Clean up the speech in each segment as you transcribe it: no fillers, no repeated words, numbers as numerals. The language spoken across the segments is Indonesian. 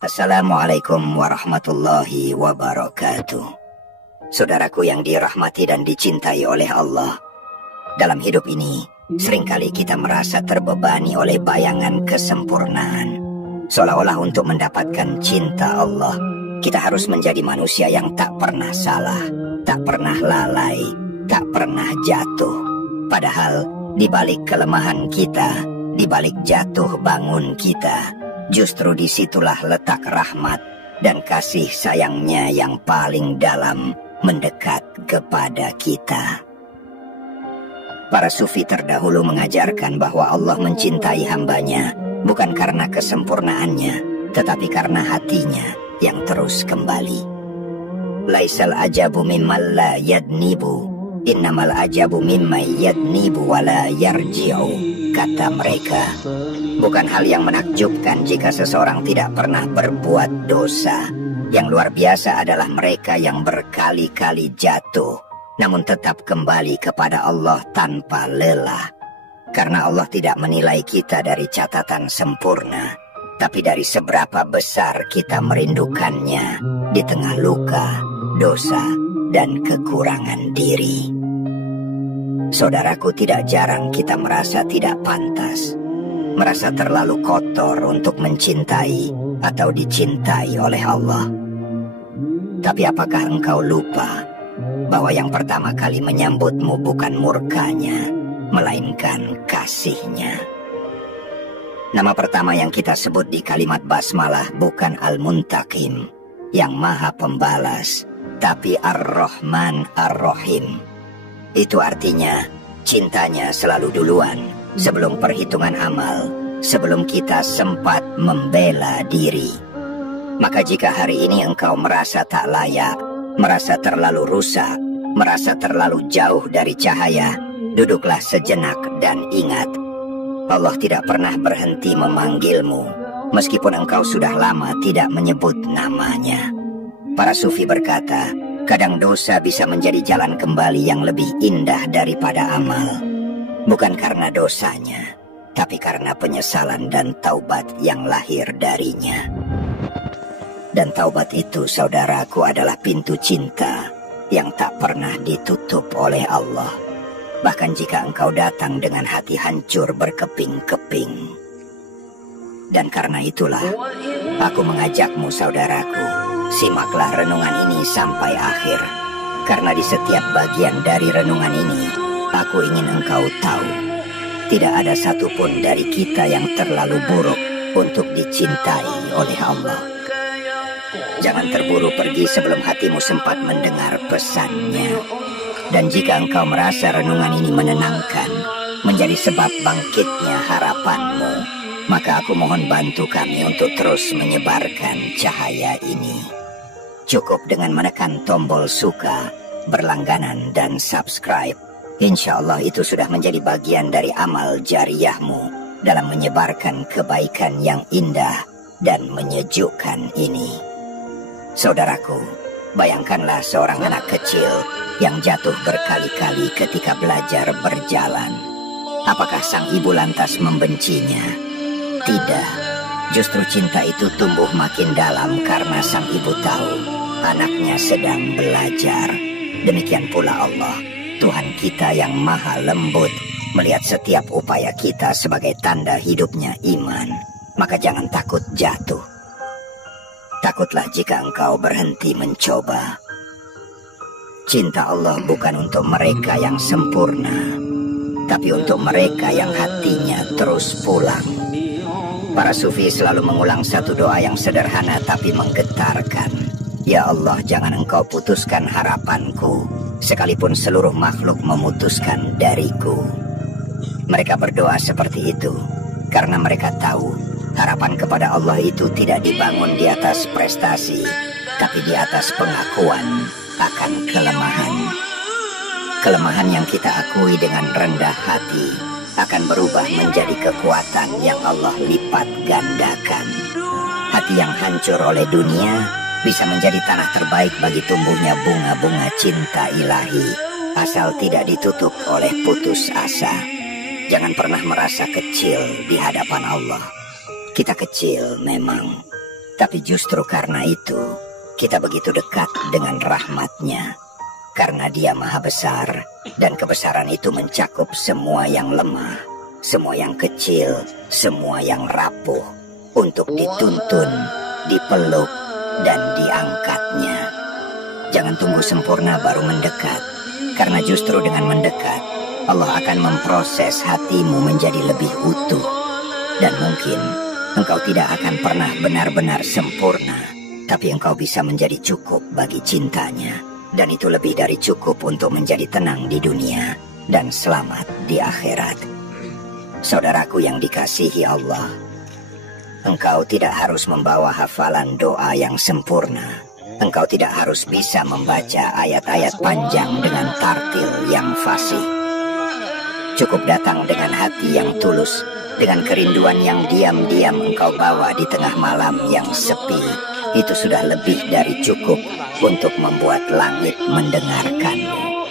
Assalamualaikum warahmatullahi wabarakatuh. Saudaraku yang dirahmati dan dicintai oleh Allah, dalam hidup ini seringkali kita merasa terbebani oleh bayangan kesempurnaan. Seolah-olah untuk mendapatkan cinta Allah, kita harus menjadi manusia yang tak pernah salah, tak pernah lalai, tak pernah jatuh. Padahal di balik kelemahan kita, di balik jatuh bangun kita, justru disitulah letak rahmat dan kasih sayangnya yang paling dalam mendekat kepada kita. Para sufi terdahulu mengajarkan bahwa Allah mencintai hambanya bukan karena kesempurnaannya, tetapi karena hatinya yang terus kembali. Laisal ajabu mimman la yadnibu, innamal ajabu mimman yadnibu wala yarji'u. Kata mereka, bukan hal yang menakjubkan jika seseorang tidak pernah berbuat dosa. Yang luar biasa adalah mereka yang berkali-kali jatuh, namun tetap kembali kepada Allah tanpa lelah. Karena Allah tidak menilai kita dari catatan sempurna, tapi dari seberapa besar kita merindukannya di tengah luka, dosa, dan kekurangan diri. Saudaraku, tidak jarang kita merasa tidak pantas, merasa terlalu kotor untuk mencintai atau dicintai oleh Allah. Tapi apakah engkau lupa bahwa yang pertama kali menyambutmu bukan murkanya, melainkan kasihnya? Nama pertama yang kita sebut di kalimat basmalah bukan Al-Muntaqim, yang maha pembalas, tapi Ar-Rahman Ar-Rahim. Itu artinya cintanya selalu duluan, sebelum perhitungan amal, sebelum kita sempat membela diri. Maka jika hari ini engkau merasa tak layak, merasa terlalu rusak, merasa terlalu jauh dari cahaya, duduklah sejenak dan ingat, Allah tidak pernah berhenti memanggilmu, meskipun engkau sudah lama tidak menyebut namanya. Para sufi berkata, kadang dosa bisa menjadi jalan kembali yang lebih indah daripada amal. Bukan karena dosanya, tapi karena penyesalan dan taubat yang lahir darinya. Dan taubat itu, saudaraku, adalah pintu cinta yang tak pernah ditutup oleh Allah. Bahkan jika engkau datang dengan hati hancur berkeping-keping. Dan karena itulah, aku mengajakmu, saudaraku, simaklah renungan ini sampai akhir. Karena di setiap bagian dari renungan ini, aku ingin engkau tahu, tidak ada satupun dari kita yang terlalu buruk untuk dicintai oleh Allah. Jangan terburu pergi sebelum hatimu sempat mendengar pesannya. Dan jika engkau merasa renungan ini menenangkan, menjadi sebab bangkitnya harapanmu, maka aku mohon bantu kami untuk terus menyebarkan cahaya ini. Cukup dengan menekan tombol suka, berlangganan, dan subscribe. Insya Allah itu sudah menjadi bagian dari amal jariyahmu dalam menyebarkan kebaikan yang indah dan menyejukkan ini. Saudaraku, bayangkanlah seorang anak kecil yang jatuh berkali-kali ketika belajar berjalan. Apakah sang ibu lantas membencinya? Tidak. Justru cinta itu tumbuh makin dalam karena sang ibu tahu anaknya sedang belajar. Demikian pula Allah, Tuhan kita yang maha lembut, melihat setiap upaya kita sebagai tanda hidupnya iman. Maka jangan takut jatuh. Takutlah jika engkau berhenti mencoba. Cinta Allah bukan untuk mereka yang sempurna, tapi untuk mereka yang hatinya terus pulang. Para sufi selalu mengulang satu doa yang sederhana tapi menggetarkan. Ya Allah, jangan engkau putuskan harapanku, sekalipun seluruh makhluk memutuskan dariku. Mereka berdoa seperti itu, karena mereka tahu harapan kepada Allah itu tidak dibangun di atas prestasi, tapi di atas pengakuan akan kelemahan. Kelemahan yang kita akui dengan rendah hati akan berubah menjadi kekuatan yang Allah lipat gandakan. Hati yang hancur oleh dunia bisa menjadi tanah terbaik bagi tumbuhnya bunga-bunga cinta ilahi, asal tidak ditutup oleh putus asa. Jangan pernah merasa kecil di hadapan Allah. Kita kecil memang, Tapi justru karena itu, kita begitu dekat dengan rahmat-Nya. Karena Dia Maha Besar, dan kebesaran itu mencakup semua yang lemah, semua yang kecil, semua yang rapuh, untuk dituntun, dipeluk, dan diangkatnya. Jangan tunggu sempurna baru mendekat, karena justru dengan mendekat, Allah akan memproses hatimu menjadi lebih utuh. Dan mungkin engkau tidak akan pernah benar-benar sempurna, tapi engkau bisa menjadi cukup bagi cintanya. Dan itu lebih dari cukup untuk menjadi tenang di dunia dan selamat di akhirat. Saudaraku yang dikasihi Allah, engkau tidak harus membawa hafalan doa yang sempurna. Engkau tidak harus bisa membaca ayat-ayat panjang dengan tartil yang fasih. Cukup datang dengan hati yang tulus, dengan kerinduan yang diam-diam engkau bawa di tengah malam yang sepi. Itu sudah lebih dari cukup untuk membuat langit mendengarkanmu.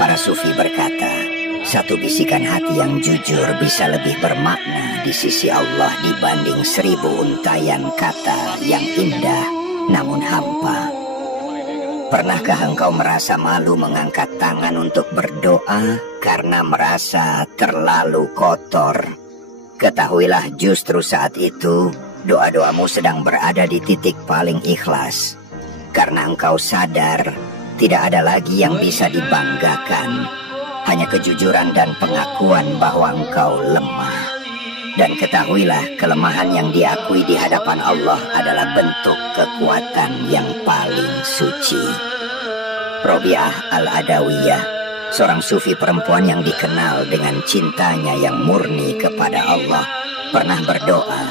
Para sufi berkata, satu bisikan hati yang jujur bisa lebih bermakna di sisi Allah dibanding 1000 untayan kata yang indah namun hampa. Pernahkah engkau merasa malu mengangkat tangan untuk berdoa karena merasa terlalu kotor? Ketahuilah justru saat itu doa-doamu sedang berada di titik paling ikhlas. Karena engkau sadar tidak ada lagi yang bisa dibanggakan, hanya kejujuran dan pengakuan bahwa engkau lemah. Dan ketahuilah kelemahan yang diakui di hadapan Allah adalah bentuk kekuatan yang paling suci. Robiah Al-Adawiyah, seorang sufi perempuan yang dikenal dengan cintanya yang murni kepada Allah, pernah berdoa,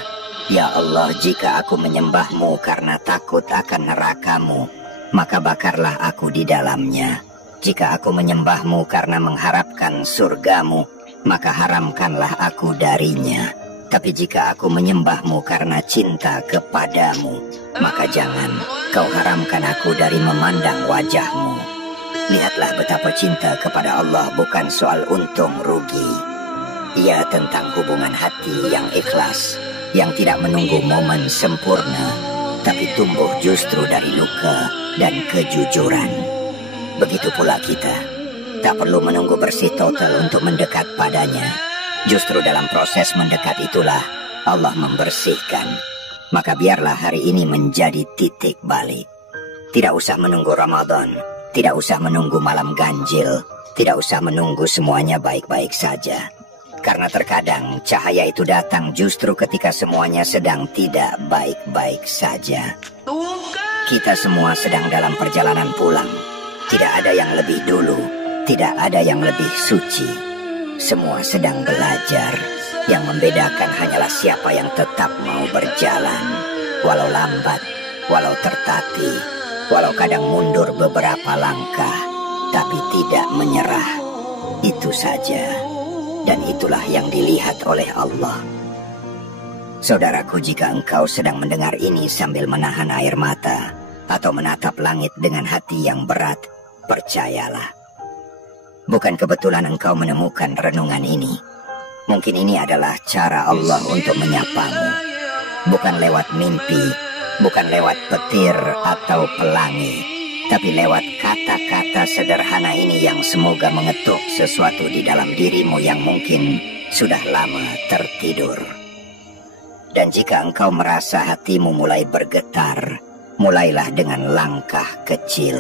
"Ya Allah, jika aku menyembahmu karena takut akan nerakamu, maka bakarlah aku di dalamnya. Jika aku menyembahmu karena mengharapkan surgamu, maka haramkanlah aku darinya. Tapi jika aku menyembahmu karena cinta kepadamu, maka jangan kau haramkan aku dari memandang wajahmu." Lihatlah betapa cinta kepada Allah bukan soal untung rugi. Ia tentang hubungan hati yang ikhlas, yang tidak menunggu momen sempurna, tapi tumbuh justru dari luka dan kejujuran. Begitu pula kita, tak perlu menunggu bersih total untuk mendekat padanya. Justru dalam proses mendekat itulah Allah membersihkan. Maka biarlah hari ini menjadi titik balik. Tidak usah menunggu Ramadan, tidak usah menunggu malam ganjil, tidak usah menunggu semuanya baik-baik saja. Karena terkadang cahaya itu datang justru ketika semuanya sedang tidak baik-baik saja. Kita semua sedang dalam perjalanan pulang. Tidak ada yang lebih dulu, tidak ada yang lebih suci. Semua sedang belajar. Yang membedakan hanyalah siapa yang tetap mau berjalan, walau lambat, walau tertatih, walau kadang mundur beberapa langkah, tapi tidak menyerah. Itu saja. Dan itulah yang dilihat oleh Allah. Saudaraku, jika engkau sedang mendengar ini sambil menahan air mata atau menatap langit dengan hati yang berat, percayalah, bukan kebetulan engkau menemukan renungan ini. Mungkin ini adalah cara Allah untuk menyapamu. Bukan lewat mimpi, bukan lewat petir atau pelangi, tapi lewat kata-kata sederhana ini yang semoga mengetuk sesuatu di dalam dirimu yang mungkin sudah lama tertidur. Dan jika engkau merasa hatimu mulai bergetar, mulailah dengan langkah kecil.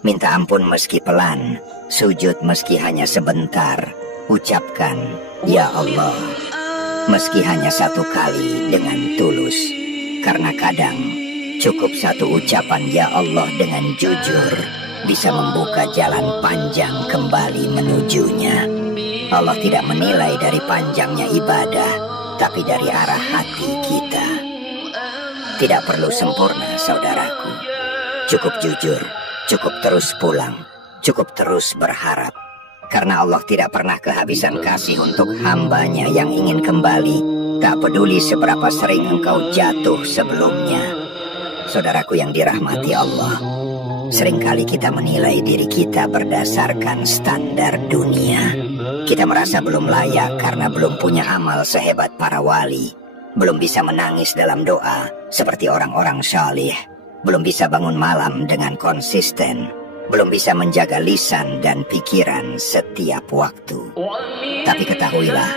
Minta ampun meski pelan, sujud meski hanya sebentar. Ucapkan, "Ya Allah," meski hanya satu kali dengan tulus. Karena kadang cukup satu ucapan "Ya Allah" dengan jujur bisa membuka jalan panjang kembali menujunya. Allah tidak menilai dari panjangnya ibadah, tapi dari arah hati kita. Tidak perlu sempurna, saudaraku. Cukup jujur, cukup terus pulang, cukup terus berharap. Karena Allah tidak pernah kehabisan kasih untuk hambanya yang ingin kembali, tak peduli seberapa sering engkau jatuh sebelumnya. Saudaraku yang dirahmati Allah, seringkali kita menilai diri kita berdasarkan standar dunia. Kita merasa belum layak karena belum punya amal sehebat para wali. belum bisa menangis dalam doa seperti orang-orang salih, belum bisa bangun malam dengan konsisten, belum bisa menjaga lisan dan pikiran setiap waktu. Tapi ketahuilah,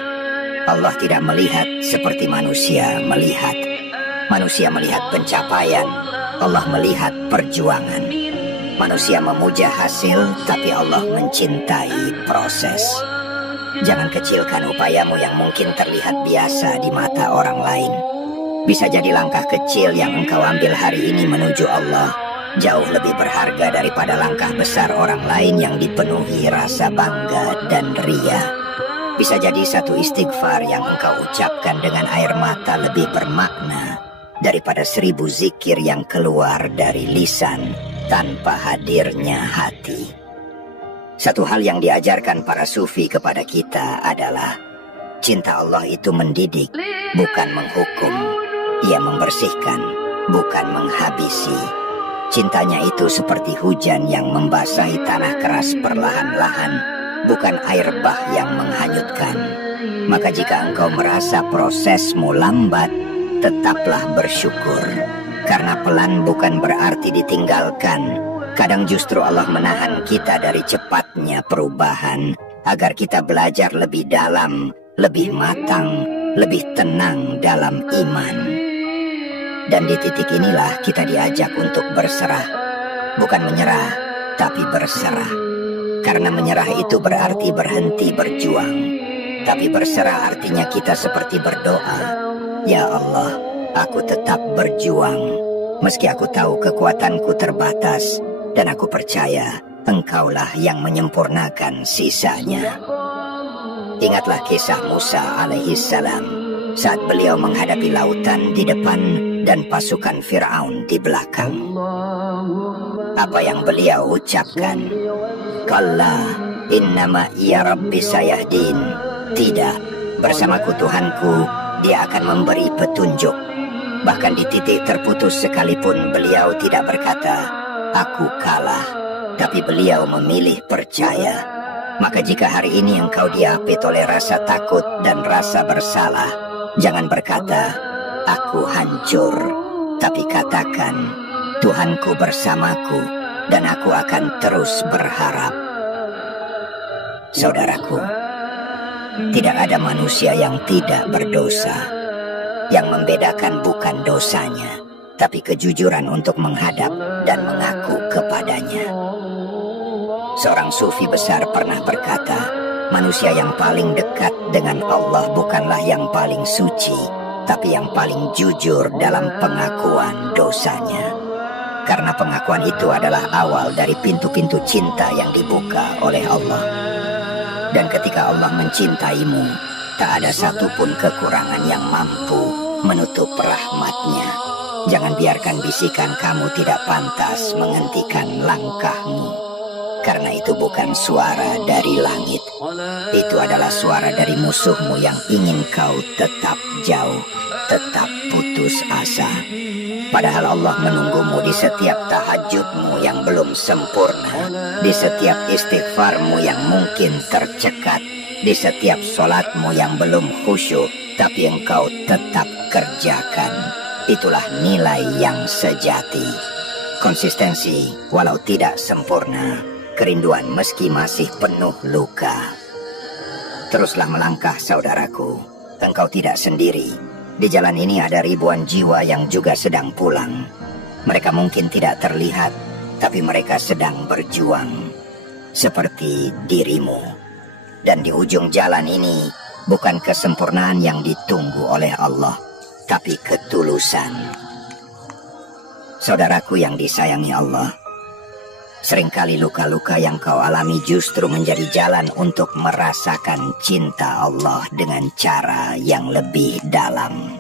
Allah tidak melihat seperti manusia melihat. Manusia melihat pencapaian, Allah melihat perjuangan. Manusia memuja hasil, tapi Allah mencintai proses. Jangan kecilkan upayamu yang mungkin terlihat biasa di mata orang lain. Bisa jadi langkah kecil yang engkau ambil hari ini menuju Allah jauh lebih berharga daripada langkah besar orang lain yang dipenuhi rasa bangga dan ria. Bisa jadi satu istighfar yang engkau ucapkan dengan air mata lebih bermakna daripada 1000 zikir yang keluar dari lisan tanpa hadirnya hati. Satu hal yang diajarkan para sufi kepada kita adalah cinta Allah itu mendidik, bukan menghukum. Ia membersihkan, bukan menghabisi. Cintanya itu seperti hujan yang membasahi tanah keras perlahan-lahan, bukan air bah yang menghanyutkan. Maka jika engkau merasa prosesmu lambat, tetaplah bersyukur. Karena pelan bukan berarti ditinggalkan. Kadang justru Allah menahan kita dari cepatnya perubahan agar kita belajar lebih dalam, lebih matang, lebih tenang dalam iman. Dan di titik inilah kita diajak untuk berserah. Bukan menyerah, tapi berserah. Karena menyerah itu berarti berhenti berjuang. Tapi berserah artinya kita seperti berdoa, "Ya Allah, aku tetap berjuang. Meski aku tahu kekuatanku terbatas, dan aku percaya Engkaulah yang menyempurnakan sisanya." Ingatlah kisah Musa alaihissalam saat beliau menghadapi lautan di depan dan pasukan Fir'aun di belakang. Apa yang beliau ucapkan? "Kalla innama iya rabbi sayahdin." Tidak, bersamaku Tuhanku, dia akan memberi petunjuk. Bahkan di titik terputus sekalipun beliau tidak berkata, "Aku kalah," tapi beliau memilih percaya. Maka jika hari ini engkau diapit oleh rasa takut dan rasa bersalah, jangan berkata, "Aku hancur," tapi katakan, "Tuhanku bersamaku dan aku akan terus berharap." Saudaraku, tidak ada manusia yang tidak berdosa. Yang membedakan bukan dosanya, tapi kejujuran untuk menghadap dan mengaku kepadanya. Seorang sufi besar pernah berkata, manusia yang paling dekat dengan Allah bukanlah yang paling suci, tapi yang paling jujur dalam pengakuan dosanya. Karena pengakuan itu adalah awal dari pintu-pintu cinta yang dibuka oleh Allah. Dan ketika Allah mencintaimu, tak ada satupun kekurangan yang mampu menutup rahmat-Nya. Jangan biarkan bisikan kamu tidak pantas menghentikan langkahmu. Karena itu bukan suara dari langit. Itu adalah suara dari musuhmu yang ingin kau tetap jauh, tetap putus asa. Padahal Allah menunggumu di setiap tahajudmu yang belum sempurna, di setiap istighfarmu yang mungkin tercekat, di setiap sholatmu yang belum khusyuk, tapi engkau tetap kerjakan. Itulah nilai yang sejati. Konsistensi walau tidak sempurna, kerinduan meski masih penuh luka. Teruslah melangkah saudaraku, engkau tidak sendiri. Di jalan ini ada ribuan jiwa yang juga sedang pulang. Mereka mungkin tidak terlihat, tapi mereka sedang berjuang. Seperti dirimu. Dan di ujung jalan ini, bukan kesempurnaan yang ditunggu oleh Allah, tapi ketulusan. Saudaraku yang disayangi Allah, seringkali luka-luka yang kau alami justru menjadi jalan untuk merasakan cinta Allah dengan cara yang lebih dalam.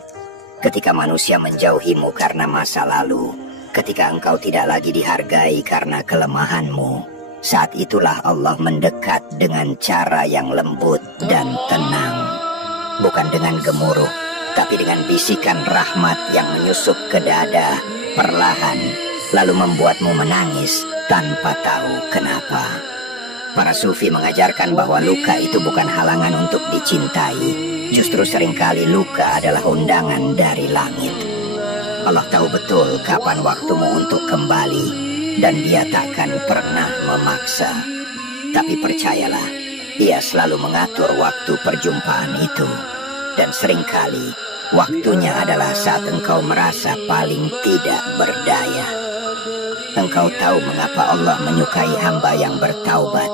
Ketika manusia menjauhimu karena masa lalu, ketika engkau tidak lagi dihargai karena kelemahanmu, saat itulah Allah mendekat dengan cara yang lembut dan tenang. Bukan dengan gemuruh, tapi dengan bisikan rahmat yang menyusup ke dada perlahan, lalu membuatmu menangis tanpa tahu kenapa. Para sufi mengajarkan bahwa luka itu bukan halangan untuk dicintai, Justru seringkali luka adalah undangan dari langit. Allah tahu betul kapan waktumu untuk kembali, dan Dia takkan pernah memaksa. Tapi percayalah, Dia selalu mengatur waktu perjumpaan itu. Dan seringkali waktunya adalah saat engkau merasa paling tidak berdaya. Engkau tahu mengapa Allah menyukai hamba yang bertaubat.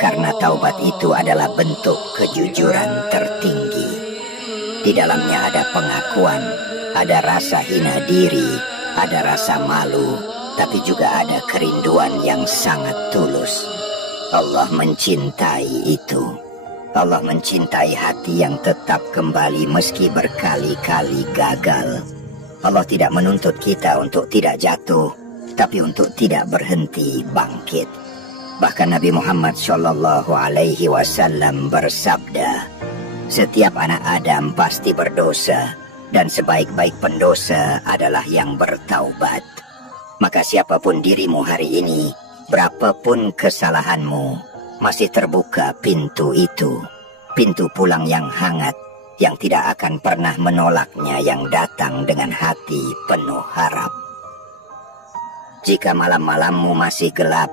Karena taubat itu adalah bentuk kejujuran tertinggi. Di dalamnya ada pengakuan, ada rasa hina diri, ada rasa malu, tapi juga ada kerinduan yang sangat tulus. Allah mencintai itu. Allah mencintai hati yang tetap kembali meski berkali-kali gagal. Allah tidak menuntut kita untuk tidak jatuh, tapi untuk tidak berhenti bangkit. Bahkan Nabi Muhammad SAW bersabda, setiap anak Adam pasti berdosa, dan sebaik-baik pendosa adalah yang bertaubat. Maka siapapun dirimu hari ini, berapapun kesalahanmu, masih terbuka pintu itu. Pintu pulang yang hangat, yang tidak akan pernah menolaknya yang datang dengan hati penuh harap. Jika malam-malammu masih gelap,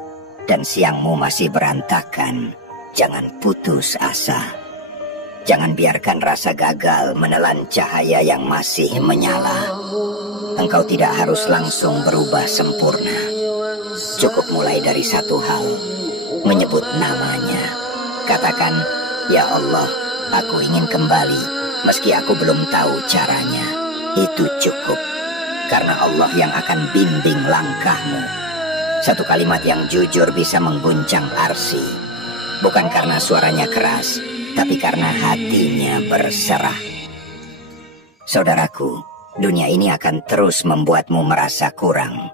dan siangmu masih berantakan, jangan putus asa. Jangan biarkan rasa gagal menelan cahaya yang masih menyala. Engkau tidak harus langsung berubah sempurna. Cukup mulai dari satu hal, menyebut namanya. Katakan, ya Allah, aku ingin kembali, meski aku belum tahu caranya. Itu cukup, karena Allah yang akan bimbing langkahmu. Satu kalimat yang jujur bisa mengguncang arsy, bukan karena suaranya keras, tapi karena hatinya berserah. Saudaraku, dunia ini akan terus membuatmu merasa kurang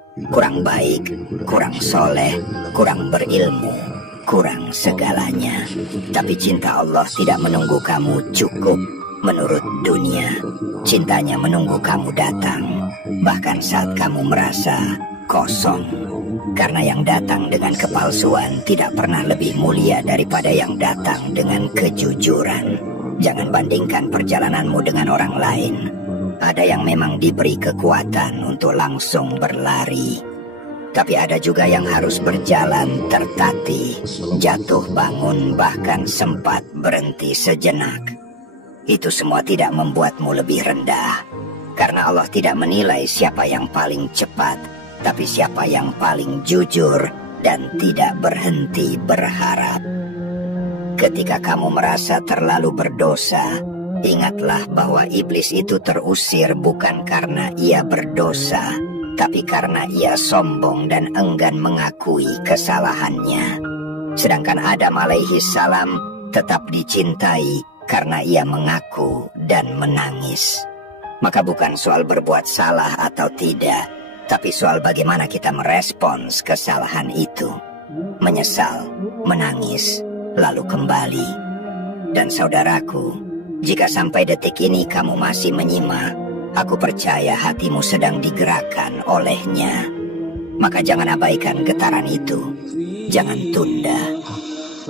baik, kurang soleh, kurang berilmu, kurang segalanya. Tapi cinta Allah tidak menunggu kamu cukup menurut dunia. Cintanya menunggu kamu datang, bahkan saat kamu merasa kosong. Karena yang datang dengan kepalsuan tidak pernah lebih mulia daripada yang datang dengan kejujuran. Jangan bandingkan perjalananmu dengan orang lain. Ada yang memang diberi kekuatan untuk langsung berlari. Tapi ada juga yang harus berjalan tertatih, jatuh bangun, bahkan sempat berhenti sejenak. Itu semua tidak membuatmu lebih rendah. Karena Allah tidak menilai siapa yang paling cepat, tapi siapa yang paling jujur dan tidak berhenti berharap. Ketika kamu merasa terlalu berdosa, ingatlah bahwa iblis itu terusir bukan karena ia berdosa, tapi karena ia sombong dan enggan mengakui kesalahannya. Sedangkan Adam alaihi salam tetap dicintai karena ia mengaku dan menangis. Maka bukan soal berbuat salah atau tidak, tapi soal bagaimana kita merespons kesalahan itu. Menyesal, menangis, lalu kembali. Dan saudaraku, jika sampai detik ini kamu masih menyimak, aku percaya hatimu sedang digerakkan olehnya. Maka jangan abaikan getaran itu. Jangan tunda.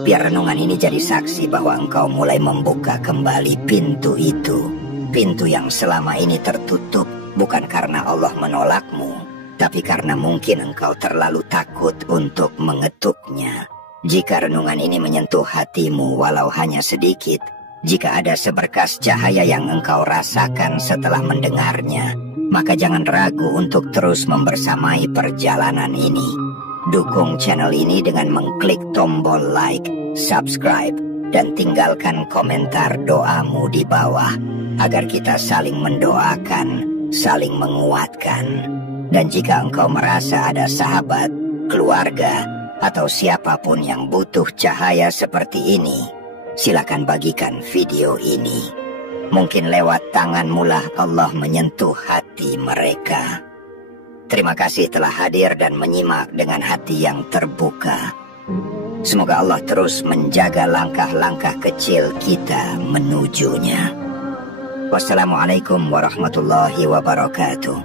Biar renungan ini jadi saksi bahwa engkau mulai membuka kembali pintu itu. Pintu yang selama ini tertutup bukan karena Allah menolakmu, tapi karena mungkin engkau terlalu takut untuk mengetuknya. Jika renungan ini menyentuh hatimu walau hanya sedikit, jika ada seberkas cahaya yang engkau rasakan setelah mendengarnya, maka jangan ragu untuk terus membersamai perjalanan ini. Dukung channel ini dengan mengklik tombol like, subscribe, dan tinggalkan komentar doamu di bawah, agar kita saling mendoakan, saling menguatkan. Dan jika engkau merasa ada sahabat, keluarga, atau siapapun yang butuh cahaya seperti ini, silakan bagikan video ini. Mungkin lewat tanganmu lah Allah menyentuh hati mereka. Terima kasih telah hadir dan menyimak dengan hati yang terbuka. Semoga Allah terus menjaga langkah-langkah kecil kita menujunya. Wassalamualaikum warahmatullahi wabarakatuh.